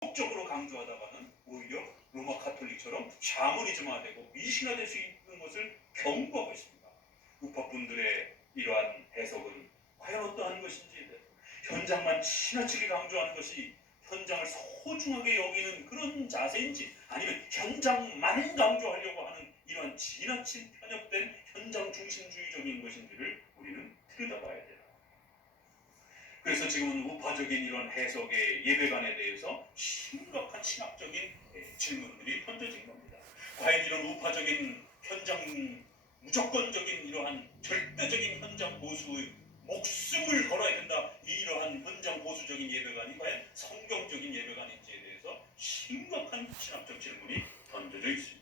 적극적으로 강조하다가는 오히려 로마 카톨릭처럼 샤머니즘화되고 미신화될 수 있는 것을 경고하고 있습니다. 우파분들의 이러한 해석은 과연 어떠한 것인지에 대해서 현장만 지나치게 강조하는 것이 현장을 소중하게 여기는 그런 자세인지, 아니면 현장만 강조하려고 하는 이러한 지나친 편협된 현장 중심주의적인 것인지를 우리는 들여다봐야 돼요. 그래서 지금은 우파적인 이런 해석의 예배관에 대해서 심각한 신학적인 질문들이 던져진 겁니다. 과연 이런 우파적인 현장 무조건적인 이러한 절대적인 현장 보수의 목숨을 걸어야 된다, 이러한 현장 보수적인 예배관이 과연 성경적인 예배관인지에 대해서 심각한 신학적 질문이 던져져 있습니다.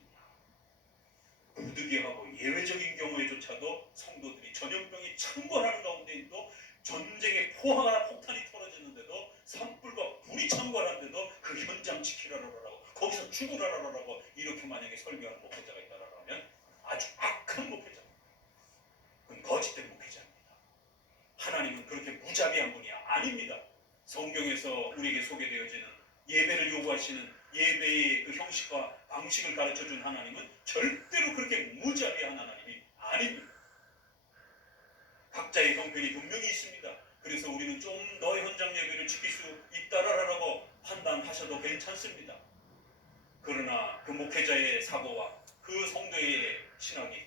부득이하고 예외적인 경우에조차도 성도들이 전염병이 창궐하는 가운데에도 전쟁의 포화나 폭탄이 터져졌는데도 산불과 불이 창궐하는데도 그 현장 지키라라고, 거기서 죽으라라고 이렇게 만약에 설교하는 목회자가 있다라면 아주 악한 목회자입니다. 그건 거짓된 목회자입니다. 하나님은 그렇게 무자비한 분이 아닙니다. 성경에서 우리에게 소개되어지는 예배를 요구하시는 예배의 그 형식과 방식을 가르쳐준 하나님은 절대로 그렇게 무자비한 하나님이 아닙니다. 각자의 형편이 분명히 있습니다. 그래서 우리는 좀 더 현장 예배를 지킬 수 있다라고 판단하셔도 괜찮습니다. 그러나 그 목회자의 사고와 그 성도의 신학이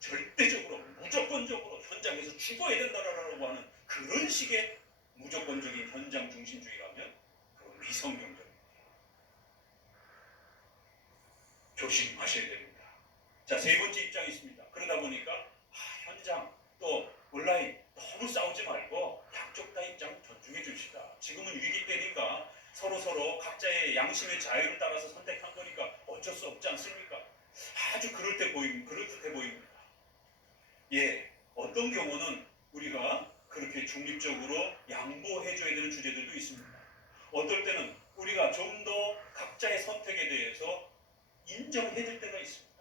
절대적으로 무조건적으로 현장에서 죽어야 된다라고 하는 그런 식의 무조건적인 현장 중심주의라면 그건 미성경적입니다. 조심하셔야 됩니다. 자, 세 번째 입장이 있습니다. 그러다 보니까 현장 또 온라인 너무 싸우지 말고 양쪽 다 입장 존중해 줍시다. 지금은 위기 때니까 서로 각자의 양심의 자유를 따라서 선택한 거니까 어쩔 수 없지 않습니까? 아주 그럴듯해 보입니다. 예, 어떤 경우는 우리가 그렇게 중립적으로 양보해줘야 되는 주제들도 있습니다. 어떨 때는 우리가 좀 더 각자의 선택에 대해서 인정해줄 때가 있습니다.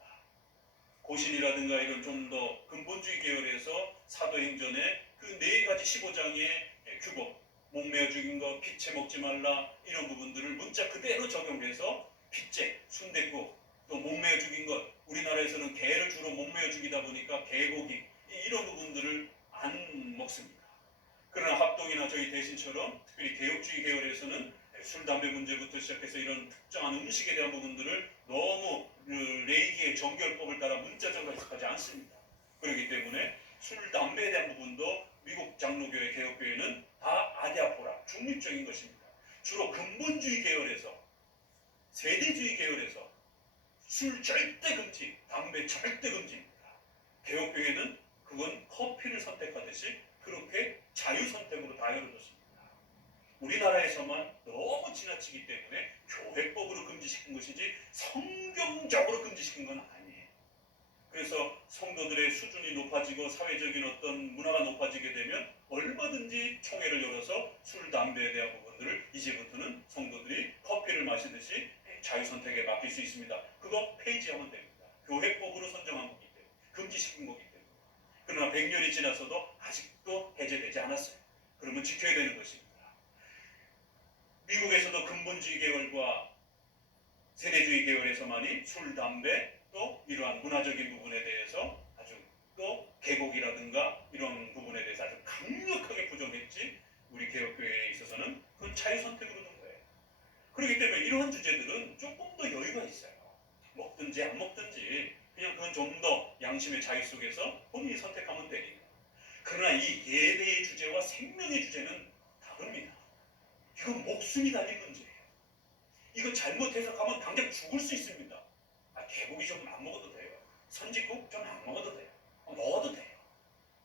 고신이라든가 이런 좀 더 근본주의 계열에서 사도행전의 그 4가지 15장의 규범, 목매어 죽인 것, 피채 먹지 말라, 이런 부분들을 문자 그대로 적용해서 피채, 순댓국, 또 목매어 죽인 것, 우리나라에서는 개를 주로 목매어 죽이다 보니까 개고기, 이런 부분들을 안 먹습니다. 그러나 합동이나 저희 대신처럼 특별히 개혁주의 계열에서는 술, 담배 문제부터 시작해서 이런 특정한 음식에 대한 부분들을 너무 레이기의 정결법을 따라 문자적으로 해석하지 않습니다. 그렇기 때문에 술, 담배에 대한 부분도 미국 장로교회, 개혁교회는 다 아디아포라, 중립적인 것입니다. 주로 근본주의 계열에서, 세대주의 계열에서 술 절대 금지, 담배 절대 금지입니다. 개혁교회는 그건 커피를 선택하듯이 그렇게 자유선택으로 다 열어줬습니다. 우리나라에서만 너무 지나치기 때문에 교회법으로 금지시킨 것이지 성경적으로 금지시킨 건 아니에요. 그래서 성도들의 수준이 높아지고 사회적인 어떤 문화가 높아지게 되면 얼마든지 총회를 열어서 술, 담배에 대한 부분들을 이제부터는 성도들이 커피를 마시듯이 자유선택에 맡길 수 있습니다. 그거 폐지하면 됩니다. 교회법으로 선정한 거기 때문에, 금지시킨 거기 때문에. 그러나 100년이 지나서도 아직도 해제되지 않았어요. 그러면 지켜야 되는 것입니다. 미국에서도 근본주의 계열과 세대주의 계열에서만이 술, 담배, 또 이러한 문화적인 부분에 대해서 아주, 또 계곡이라든가 이런 부분에 대해서 아주 강력하게 부정했지, 우리 개혁교회에 있어서는 그건 자유선택으로 둔 거예요. 그렇기 때문에 이러한 주제들은 조금 더 여유가 있어요. 먹든지 안 먹든지 그냥 그건 좀 더 양심의 자유 속에서 본인이 선택하면 되니까. 그러나 이 예배의 주제와 생명의 주제는 다릅니다. 이건 목숨이 달린 문제예요. 이거 잘못 해석하면 당장 죽을 수 있습니다. 개고기 좀 안 먹어도 돼요. 선지국 좀 안 먹어도 돼요. 먹어도 돼요.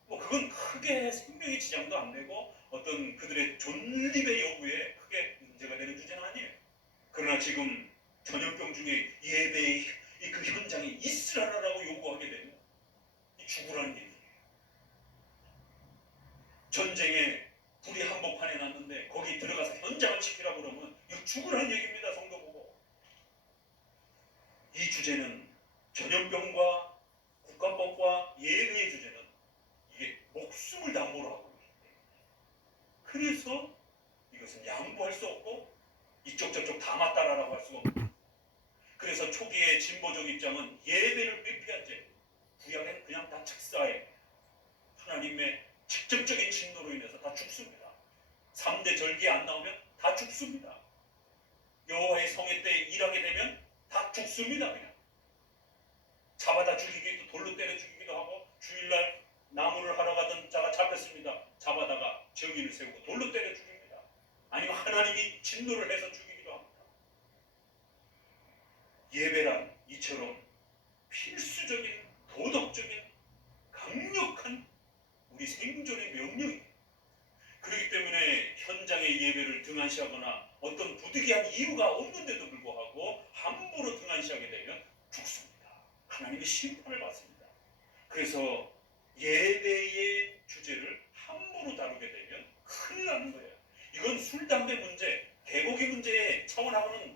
뭐 그건 크게 생명의 지장도 안 되고 어떤 그들의 존립의 여부에 크게 문제가 되는 주제는 아니에요. 그러나 지금 전염병 중에 예배의 그 현장에 있으라라고 요구하게 되면 죽으라는 얘기예요. 전쟁에 불이 한복판에 났는데 거기 들어가서 현장을 지키라고 그러면 이거 죽으라는 얘기입니다. 성도 보고. 이 주제는 전염병과 국가법과 예배의 주제는 이게 목숨을 담보로 하고 있기 때문에, 그래서 이것은 양보할 수 없고 이 이쪽 저쪽 다 맞다라고 할 수가 없습니다. 그래서 초기의 진보적 입장은 예배를 회피한 채 구약엔 그냥 다 즉사에 하나님의 직접적인 진노로 인해서 다 죽습니다. 3대 절기에 안 나오면 다 죽습니다. 여호와의 성회 때 일하게 되면 다 죽습니다. 그냥 잡아다 죽이기도, 돌로 때려 죽이기도 하고, 주일날 나무를 하러 가던 자가 잡혔습니다. 잡아다가 정의를 세우고 돌로 때려 죽입니다. 아니면 하나님이 진노를 해서 죽이기도 합니다. 예배란 이처럼 필수적인 도덕적인 강력한 우리 생존의 명령이에요. 그렇기 때문에 현장의 예배를 등한시하거나 어떤 부득이한 이유가 없는데도 불구하고 함부로 등한시하게 되면 죽습니다. 하나님이 심판을 받습니다. 그래서 예배의 주제를 함부로 다루게 되면 큰일 나는 거예요. 이건 술, 담배 문제, 개고기 문제의 차원하고는